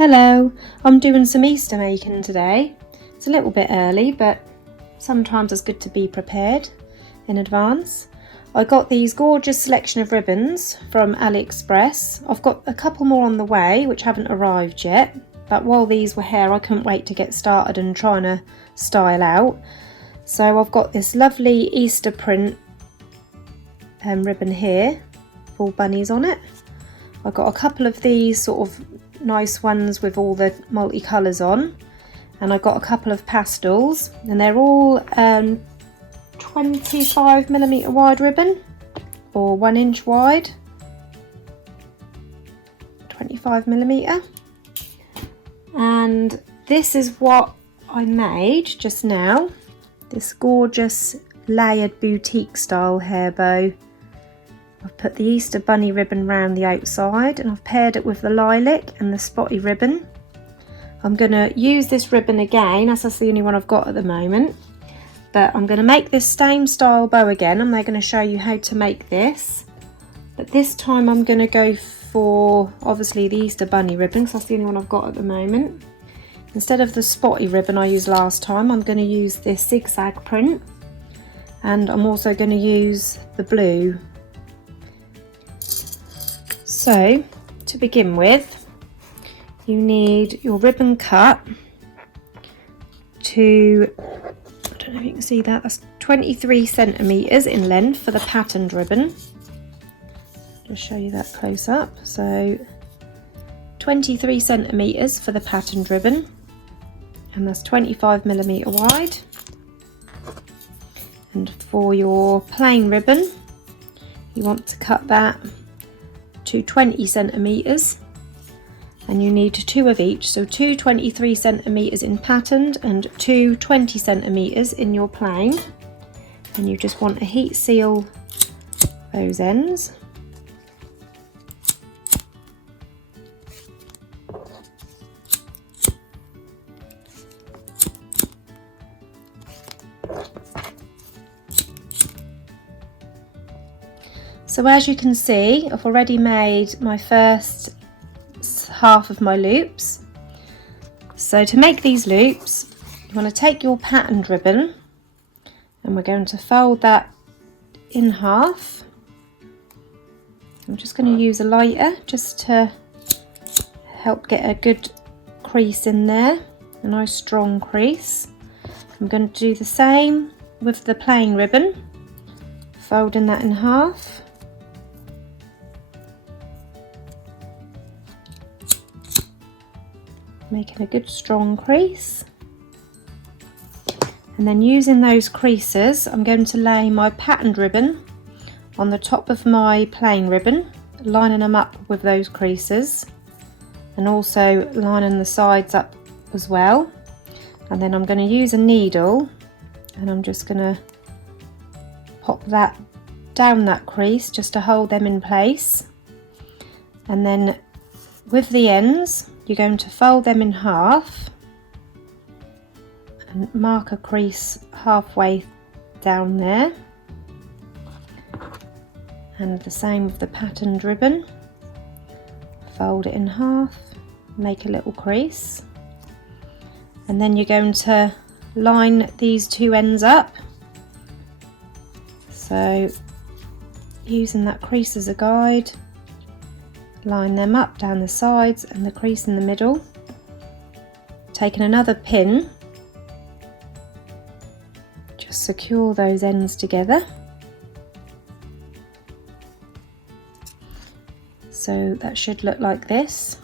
Hello, I'm doing some Easter making today. It's a little bit early, but sometimes it's good to be prepared in advance. I got these gorgeous selection of ribbons from AliExpress. I've got a couple more on the way which haven't arrived yet, but while these were here I couldn't wait to get started and trying to style out. So I've got this lovely Easter print ribbon here, full bunnies on it. I've got a couple of these sort of nice ones with all the multicolours on, and I got a couple of pastels, and they're all 25mm wide ribbon or 1 inch wide, 25mm. And this is what I made just now, this gorgeous layered boutique style hair bow. I've put the Easter bunny ribbon round the outside, and I've paired it with the lilac and the spotty ribbon. I'm going to use this ribbon again, as that's the only one I've got at the moment. But I'm going to make this same style bow again. I'm now going to show you how to make this. But this time I'm going to go for obviously the Easter bunny ribbon, because that's the only one I've got at the moment. Instead of the spotty ribbon I used last time, I'm going to use this zigzag print. And I'm also going to use the blue. So, to begin with, you need your ribbon cut to, I don't know if you can see that, that's 23cm in length for the patterned ribbon. Just show you that close up. So, 23cm for the patterned ribbon, and that's 25mm wide. And for your plain ribbon, you want to cut that to 20cm, and you need 2 of each, so 2 23cm in patterned and 2 20cm in your plain, and you just want to heat seal those ends. So as you can see, I've already made my first half of my loops. So to make these loops, you want to take your patterned ribbon, and we're going to fold that in half. I'm just going to use a lighter just to help get a good crease in there, a nice strong crease. I'm going to do the same with the plain ribbon, folding that in half. Making a good strong crease, and then using those creases I'm going to lay my patterned ribbon on the top of my plain ribbon, lining them up with those creases, and also lining the sides up as well. And then I'm going to use a needle, and I'm just going to pop that down that crease just to hold them in place. And then with the ends you're going to fold them in half and mark a crease halfway down there, and the same with the patterned ribbon, fold it in half, make a little crease, and then you're going to line these 2 ends up, so using that crease as a guide, line them up down the sides and the crease in the middle. Taking another pin, just secure those ends together. So that should look like this.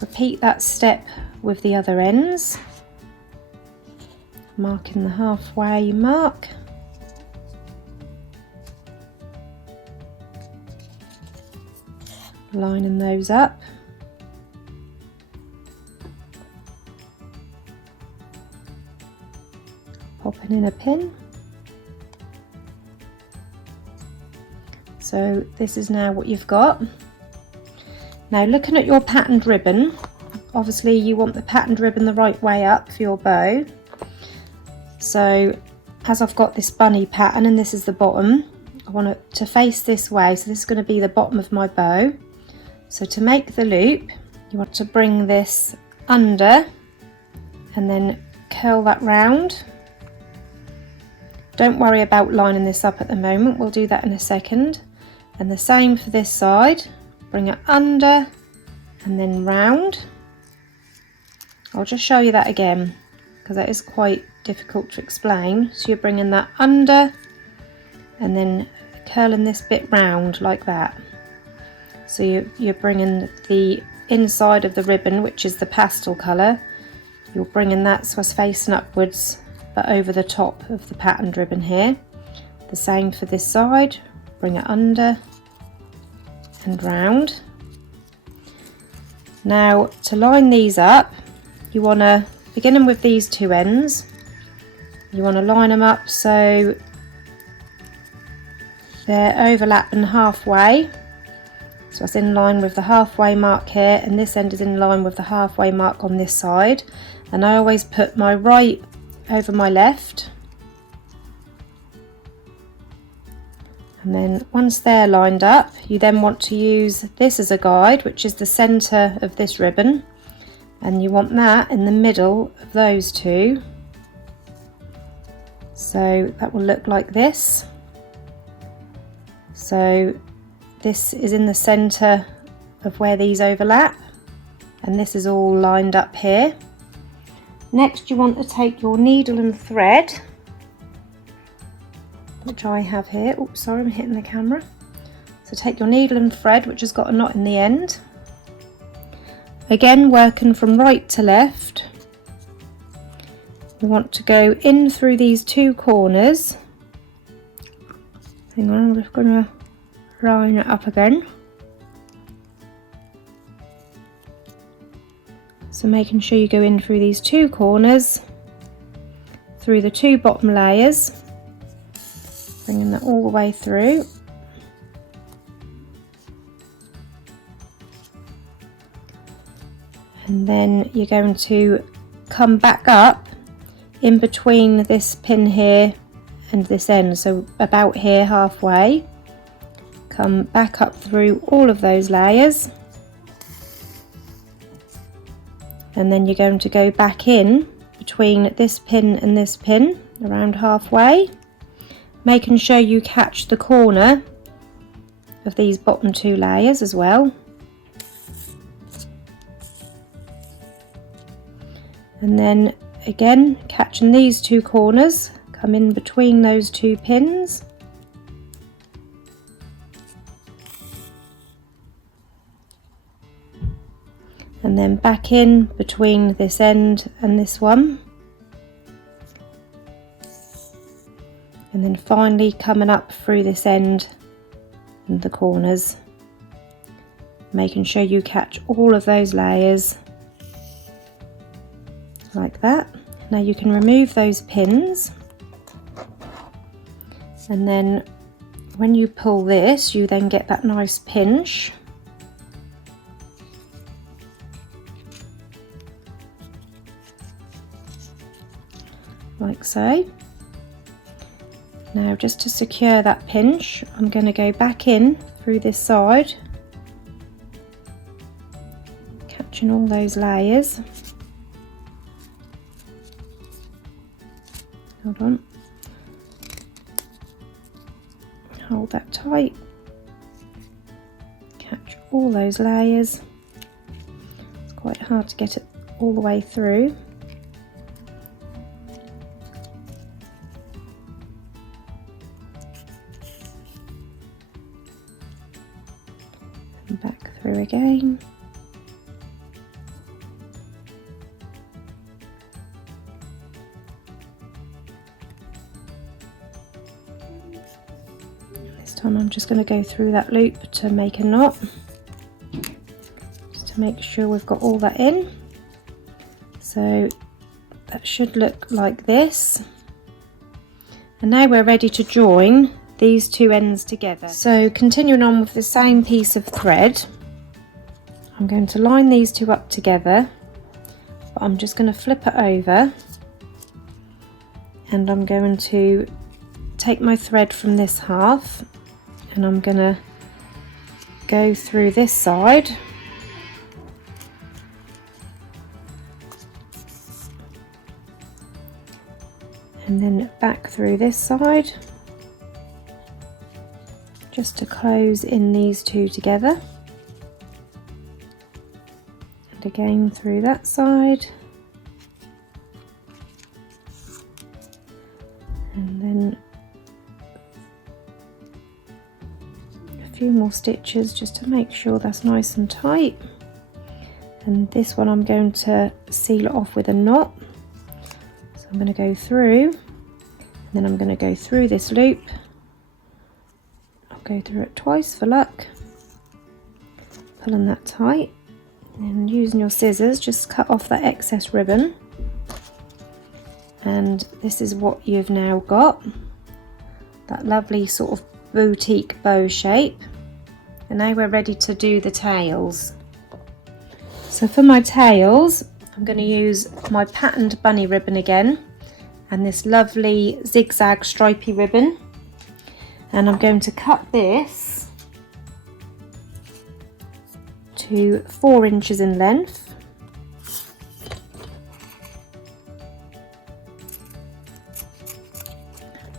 Repeat that step with the other ends, marking the halfway mark. Lining those up. Popping in a pin. So this is now what you've got. Now looking at your patterned ribbon, obviously you want the patterned ribbon the right way up for your bow. So as I've got this bunny pattern and this is the bottom, I want it to face this way, so this is going to be the bottom of my bow. So to make the loop, you want to bring this under and then curl that round. Don't worry about lining this up at the moment, we'll do that in a second. And the same for this side, bring it under and then round. I'll just show you that again because that is quite difficult to explain. So you're bringing that under and then curling this bit round like that. So you're bringing the inside of the ribbon, which is the pastel colour, you're bringing that so it's facing upwards but over the top of the patterned ribbon here. The same for this side, bring it under and round. Now to line these up, you want to, beginning with these two ends, you want to line them up so they're overlapping halfway. So it's in line with the halfway mark here, and this end is in line with the halfway mark on this side. And I always put my right over my left. And then once they're lined up, you then want to use this as a guide, which is the centre of this ribbon. And you want that in the middle of those two. So that will look like this. So this is in the centre of where these overlap, and this is all lined up here. Next you want to take your needle and thread, which I have here. Oops, sorry, I'm hitting the camera. So take your needle and thread, which has got a knot in the end. Again, working from right to left, you want to go in through these two corners. Hang on, I'm just going to line it up again. So making sure you go in through these two corners, through the two bottom layers, bringing that all the way through. And then you're going to come back up in between this pin here and this end, so about here halfway. Come back up through all of those layers, and then you're going to go back in between this pin and this pin around halfway, making sure you catch the corner of these bottom two layers as well. And then again, catching these two corners, come in between those two pins. And then back in between this end and this one. And then finally coming up through this end and the corners, making sure you catch all of those layers like that. Now you can remove those pins, and then when you pull this, you then get that nice pinch. Like so. Now just to secure that pinch, I'm going to go back in through this side, catching all those layers. Hold on. Hold that tight. Catch all those layers. It's quite hard to get it all the way through. And back through again. I'm just going to go through that loop to make a knot, just to make sure we've got all that in. So that should look like this. And now we're ready to join these two ends together. So continuing on with the same piece of thread, I'm going to line these two up together, but I'm just going to flip it over, and I'm going to take my thread from this half, and I'm going to go through this side and then back through this side, just to close in these two together, and again through that side, and then a few more stitches just to make sure that's nice and tight. And this one I'm going to seal it off with a knot, so I'm going to go through, and then I'm going to go through this loop. I'll go through it twice for luck, pulling that tight, and using your scissors just cut off that excess ribbon, and this is what you've now got, that lovely sort of boutique bow shape. And now we're ready to do the tails. So for my tails, I'm going to use my patterned bunny ribbon again, and this lovely zigzag stripy ribbon, and I'm going to cut this to 4 inches in length.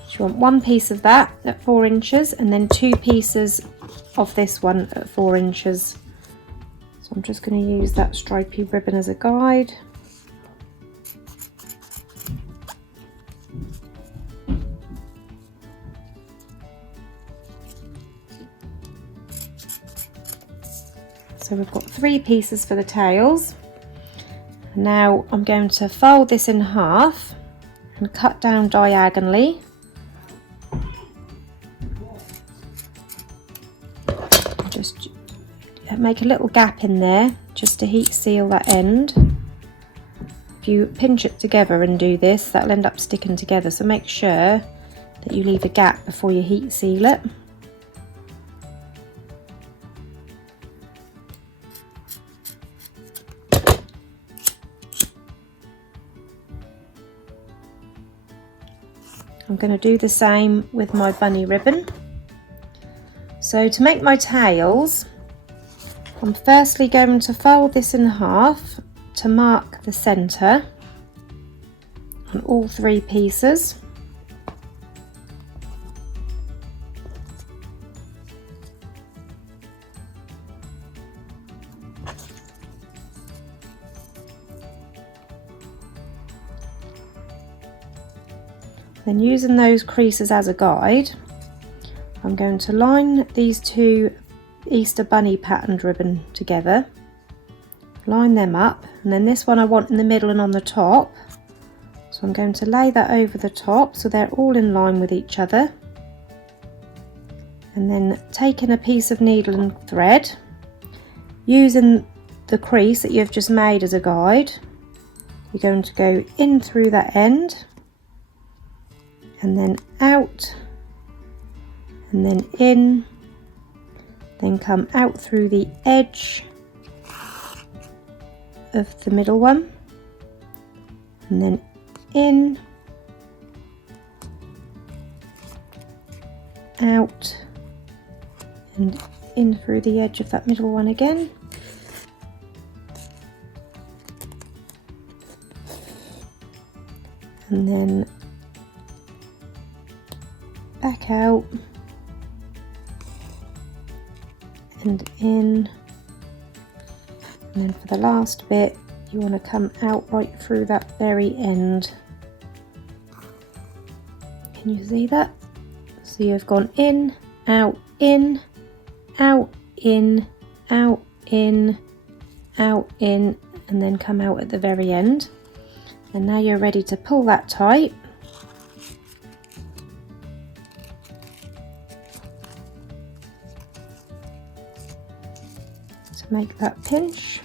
So you want one piece of that at 4 inches, and then 2 pieces of this one at 4 inches. So I'm just going to use that stripy ribbon as a guide. So we've got 3 pieces for the tails. Now I'm going to fold this in half and cut down diagonally. Just make a little gap in there just to heat seal that end. If you pinch it together and do this, that'll end up sticking together, so make sure that you leave a gap before you heat seal it. I'm going to do the same with my bunny ribbon. So to make my tails, I'm firstly going to fold this in half to mark the centre on all 3 pieces. Then using those creases as a guide, I'm going to line these 2 Easter bunny patterned ribbon together, line them up, and then this one I want in the middle and on the top, so I'm going to lay that over the top so they're all in line with each other, and then taking a piece of needle and thread, using the crease that you've just made as a guide, you're going to go in through that end, and then out, and then in, then come out through the edge of the middle one, and then in, out, and in through the edge of that middle one again. And then back out and in, and then for the last bit you want to come out right through that very end. Can you see that? So you've gone in, out, in, out, in, out, in, out, in, and then come out at the very end. And now you're ready to pull that tight. To make that pinch.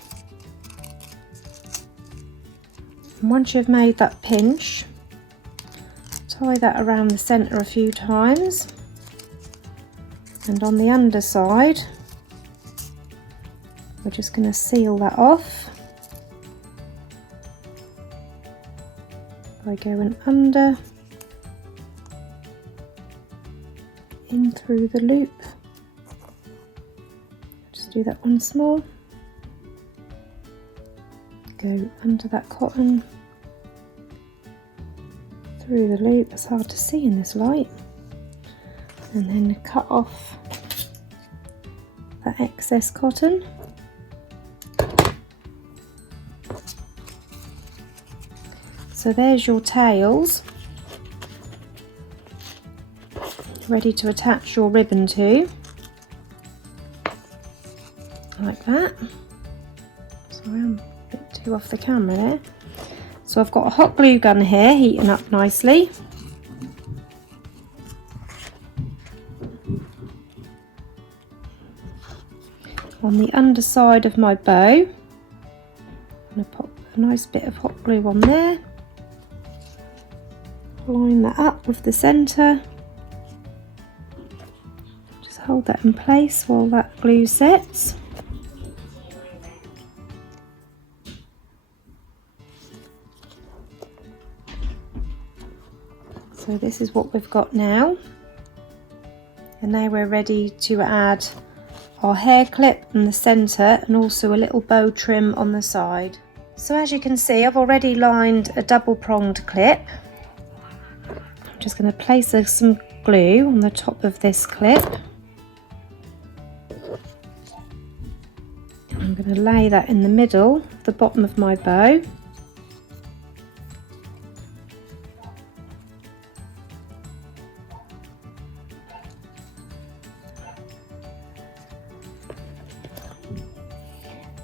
And once you've made that pinch, tie that around the centre a few times, and on the underside we're just going to seal that off by going under, in through the loop. Just do that once more. Go under that cotton, through the loop. It's hard to see in this light. And then cut off that excess cotton. So there's your tails, ready to attach your ribbon to, like that. Sorry, I'm a bit too off the camera there. So I've got a hot glue gun here heating up nicely. On the underside of my bow, I'm going to pop a nice bit of hot glue on there. Line that up with the centre. Just hold that in place while that glue sets. So this is what we've got now. And now we're ready to add our hair clip in the centre and also a little bow trim on the side. So as you can see, I've already lined a double pronged clip. I'm just going to place some glue on the top of this clip. I'm going to lay that in the middle of the bottom of my bow.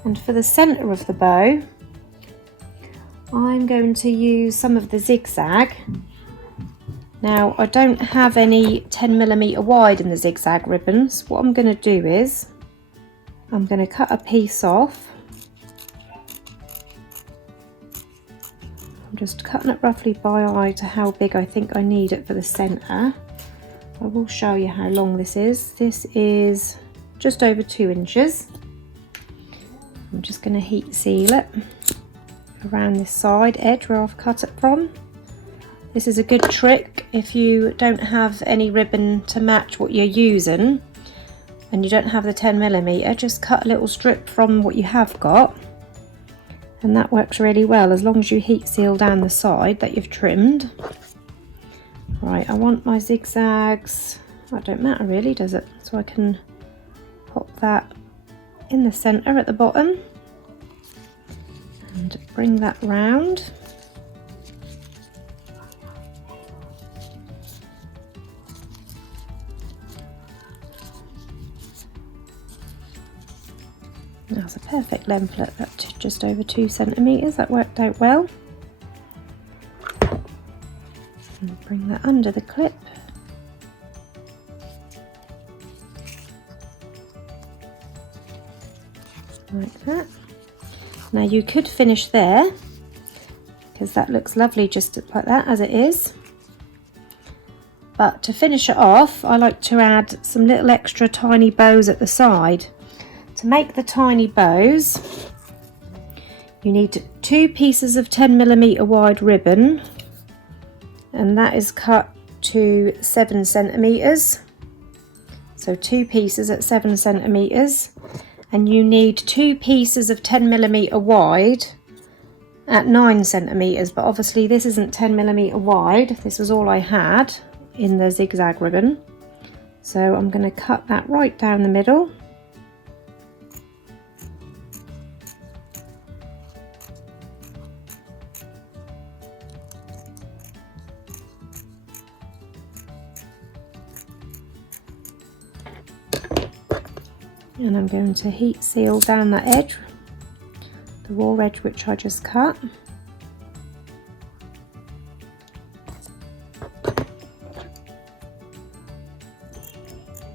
And for the centre of the bow, I'm going to use some of the zigzag. Now, I don't have any 10mm wide in the zigzag ribbons. What I'm going to do is, I'm going to cut a piece off. I'm just cutting it roughly by eye to how big I think I need it for the centre. I will show you how long this is. This is just over 2 inches. I'm just going to heat seal it around this side edge where I've cut it from. This is a good trick if you don't have any ribbon to match what you're using and you don't have the 10mm, just cut a little strip from what you have got, and that works really well as long as you heat seal down the side that you've trimmed. Right, I want my zigzags, that don't matter really, does it? So I can pop that in the centre at the bottom and bring that round. That's a perfect length at that, just over 2 centimetres. That worked out well. And bring that under the clip. Like that. Now you could finish there because that looks lovely just like that as it is, but to finish it off I like to add some little extra tiny bows at the side. To make the tiny bows you need 2 pieces of 10mm wide ribbon, and that is cut to 7 centimetres, so 2 pieces at 7 centimetres. And you need 2 pieces of 10mm wide at 9 centimetres, but obviously this isn't 10mm wide. This is all I had in the zigzag ribbon, so I'm going to cut that right down the middle. And I'm going to heat seal down that edge, the raw edge which I just cut.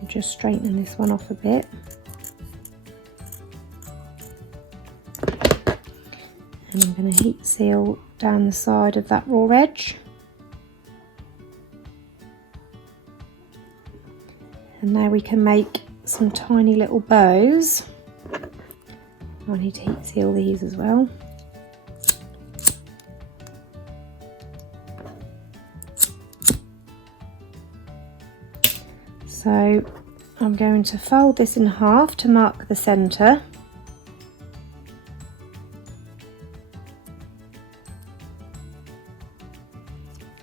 I'm just straightening this one off a bit. And I'm going to heat seal down the side of that raw edge. And now we can make some tiny little bows. I need to heat seal these as well. So I'm going to fold this in half to mark the centre.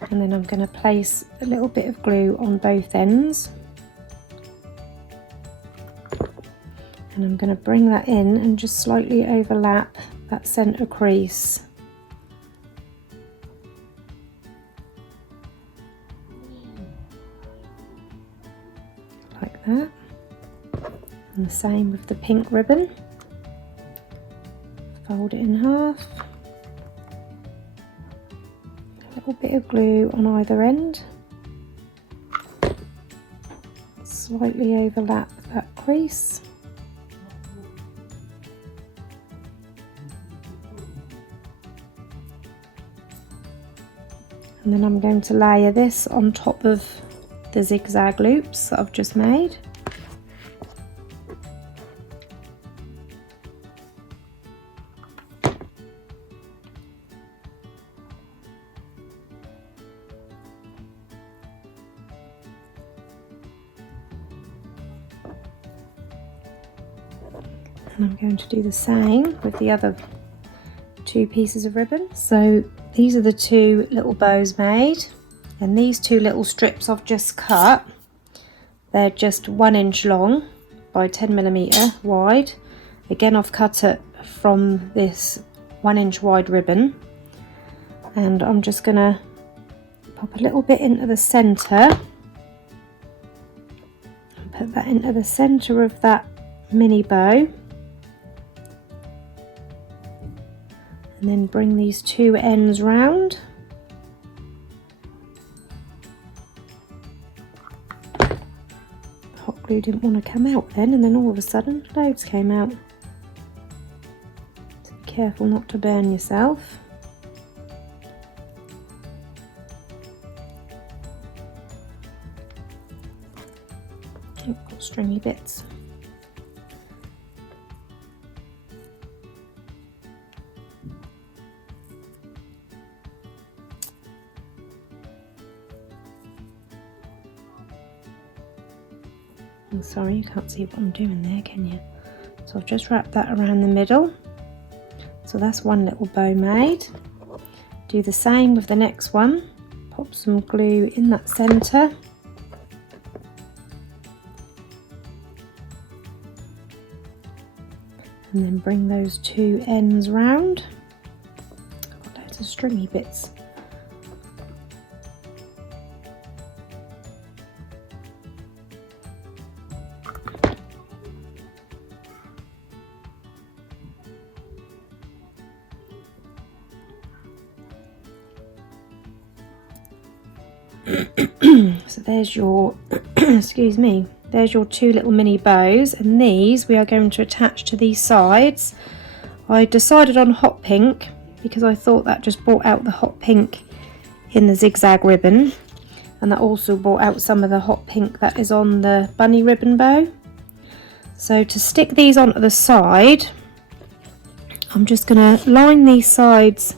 And and then I'm going to place a little bit of glue on both ends, and I'm going to bring that in and just slightly overlap that centre crease. Like that. And the same with the pink ribbon. Fold it in half. A little bit of glue on either end. Slightly overlap that crease. And then I'm going to layer this on top of the zigzag loops that I've just made. And I'm going to do the same with the other two pieces of ribbon. So these are the two little bows made, and these two little strips I've just cut, they're just 1 inch long by 10mm wide. Again, I've cut it from this 1 inch wide ribbon, and I'm just gonna pop a little bit into the center and put that into the center of that mini bow. And then bring these two ends round. Hot glue didn't want to come out then, and then all of a sudden loads came out. So be careful not to burn yourself. Oh, got stringy bits. I'm sorry, you can't see what I'm doing there, can you? So I've just wrapped that around the middle. So that's one little bow made. Do the same with the next one. Pop some glue in that centre. And then bring those two ends round. I've got loads of stringy bits. So there's your excuse me, there's your two little mini bows, and these we are going to attach to these sides. I decided on hot pink because I thought that just brought out the hot pink in the zigzag ribbon, and that also brought out some of the hot pink that is on the bunny ribbon bow. So to stick these onto the side, I'm just going to line these sides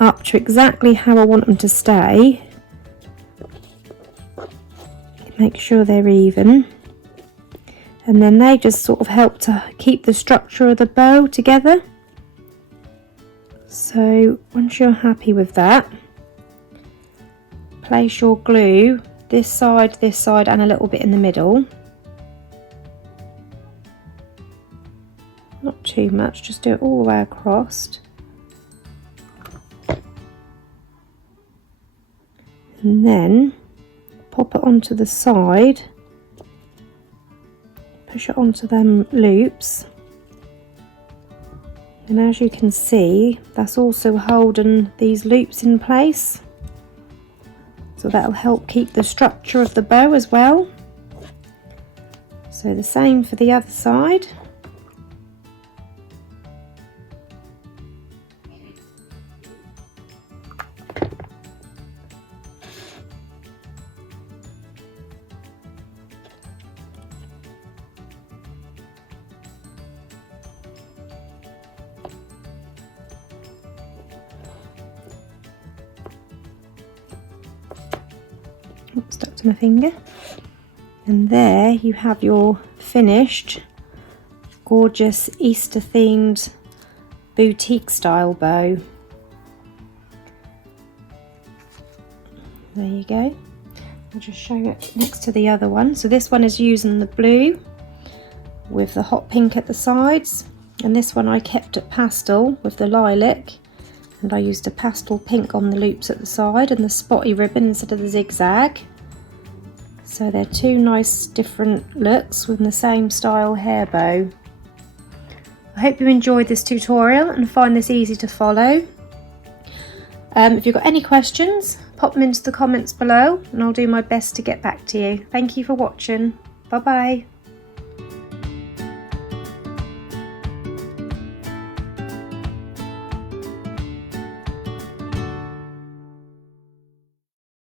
up to exactly how I want them to stay. Make sure they're even, and then they just sort of help to keep the structure of the bow together. So once you're happy with that, place your glue this side, and a little bit in the middle. Not too much, just do it all the way across. And then pop it onto the side, push it onto them loops, and as you can see, that's also holding these loops in place, so that'll help keep the structure of the bow as well. So the same for the other side. Stuck to my finger, and there you have your finished gorgeous Easter themed boutique style bow. There you go. I'll just show it next to the other one. So this one is using the blue with the hot pink at the sides, and this one I kept at pastel with the lilac, and I used a pastel pink on the loops at the side and the spotty ribbon instead of the zigzag. So they're two nice different looks with the same style hair bow. I hope you enjoyed this tutorial and find this easy to follow. If you've got any questions, pop them into the comments below and I'll do my best to get back to you. Thank you for watching. Bye bye.